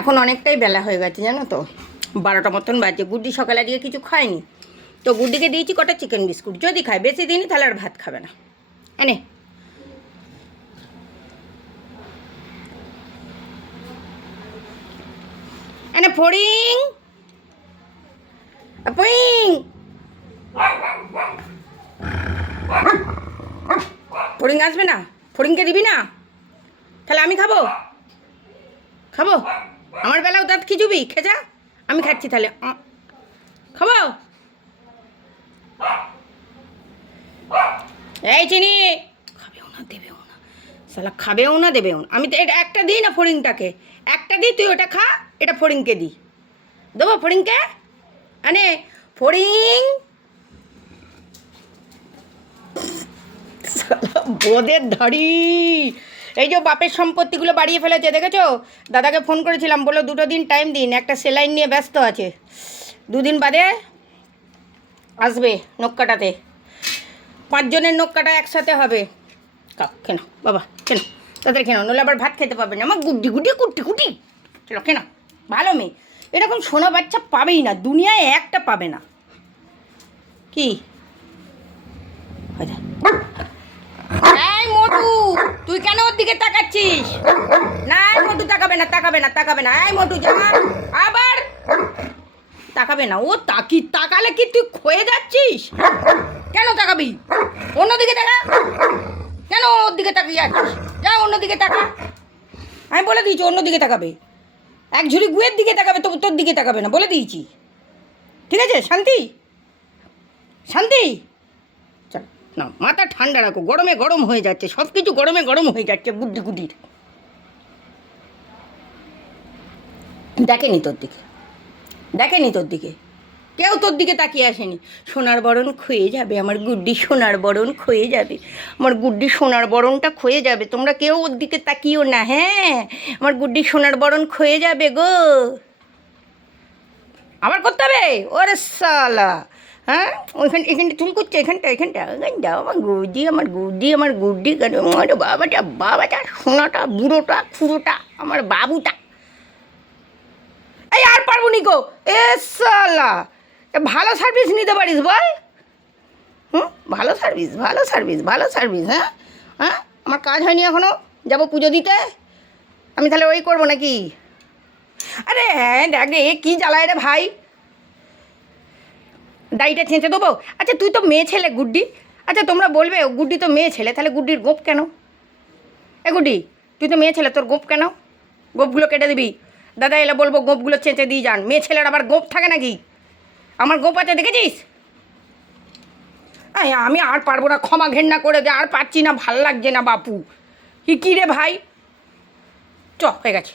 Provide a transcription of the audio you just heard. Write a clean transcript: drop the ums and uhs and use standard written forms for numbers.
এখন অনেকটাই বেলা হয়ে গেছে জানো তো, 12টা মতন বাজে। গুড্ডি সকালে আজকে কিছু খায়নি, তো গুড্ডিকে দিয়েছি কটা চিকেন বিস্কুট। যদি খায়, বেশি দিনই তাহলে আর ভাত খাবে না। এনে এনে ফড়িং ফড়িং ফড়িং আসবে না? ফড়িংকে দিবি না? তাহলে আমি খাবো খাবো আমার বেলাও দাঁত খিচুবি খেজা? আমি খাচ্ছি তাহলে, খাবো। এই চিনি খাবেও না, দেবেও না, শালা খাবেও না দেবেও না। আমি তো এটা একটা দিই না ফড়িংটাকে, একটা দিই, তুই ওটা খা, এটা ফড়িংকে দিই। দেবো ফড়িংকে? আনে ফড়িং, বোদের ধরি। এই যে বাপের সম্পত্তিগুলো বাড়িয়ে ফেলেছে, দেখেছো? দাদাকে ফোন করেছিলাম, বলো 2 দিন টাইম দিন, একটা সেলাইন নিয়ে ব্যস্ত আছে। 2 দিন বাদে আসবে নখ কাটাতে। 5 জনের নখ কাটা একসাথে হবে। কেন বাবা, কেন তাদের কেন? নইলে আবার ভাত খেতে পারবে না। আমার গুড্ডি গুড্ডি কুটি কুটি, চলো কেন? ভালো মেয়ে, এরকম সোনা বাচ্চা পাবেই না, দুনিয়ায় একটা পাবে না। কি এই মোটু, তুই কেন ওর দিকে তাকাচ্ছিস? না মোটু তাকাবে না, তাকাবে না, তাকাবে না। এই মোটু যা, আবার তাকাবে না। ও তাকালে কি তুই ক্ষয়ে যাচ্ছিস? কেন তাকাবি? অন্যদিকে তাকা। কেন ওর দিকে তাকিয়ে আছিস? যা অন্যদিকে তাকা। আমি বলে দিয়েছি অন্যদিকে তাকাবে। এক ঝুড়ি গুয়ের দিকে তাকাবে, তো তোর দিকে তাকাবে না, বলে দিয়েছি। ঠিক আছে? শান্তি শান্তি। চল না, মাথা ঠান্ডা রাখো, গরমে গরম হয়ে যাচ্ছে, সব কিছু গরমে গরম হয়ে যাচ্ছে। বুদ্ধি গুডির দেখেনি তোর দিকে, দেখেনি তোর দিকে, কেউ তোর দিকে তাকিয়ে আসেনি। সোনার বরণ ক্ষয়ে যাবে আমার গুড্ডি, সোনার বরণ ক্ষয়ে যাবে আমার গুড্ডি, সোনার বরণটা ক্ষয়ে যাবে। তোমরা কেউ ওর দিকে তাকিও না, হ্যাঁ? আমার গুড্ডি সোনার বরণ ক্ষয়ে যাবে গো। আবার করতে হবে? ওরে সালা, হ্যাঁ? এখানটা চুল করছে, এখানটা আমার গুড্ডি, আমার গুড্ডি, আমার গুড্ডি, আমার বাবাটা সোনাটা, বুড়োটা, খুড়োটা, আমার বাবুটা। এই আর পারবো নি গো। এ সালা, ভালো সার্ভিস নিতে পারিস বল? ভালো সার্ভিস, ভালো সার্ভিস, ভালো সার্ভিস। হ্যাঁ হ্যাঁ, আমার কাজ হয়নি এখনও, যাবো পুজো দিতে। আমি তাহলে ওই করবো নাকি? আরে হ্যাঁ দেখ রে, কী জ্বালায় রে ভাই, দাড়িটা ছেঁচে দেবো। আচ্ছা তুই তো মেয়ে ছেলে গুড্ডি, আচ্ছা তোমরা বলবে গুড্ডি তো মেয়ে ছেলে, তাহলে গুড্ডির গোপ কেন? গুড্ডি, তুই তো মেয়ে ছেলে, তোর গোপ কেন? গোপগুলো কেটে দিবি। দাদা এলে বলবো গোপগুলো চেঁচে দিয়ে যান। মেয়ে ছেলের আবার গোপ থাকে নাকি? আমার গোপ আছে, দেখেছিস? আমি আর পারবো না, ক্ষমা ঘেন্না করে দে, আর পারছি না, ভাল লাগছে না বাপু। কী রে ভাই, হয়ে গেছে।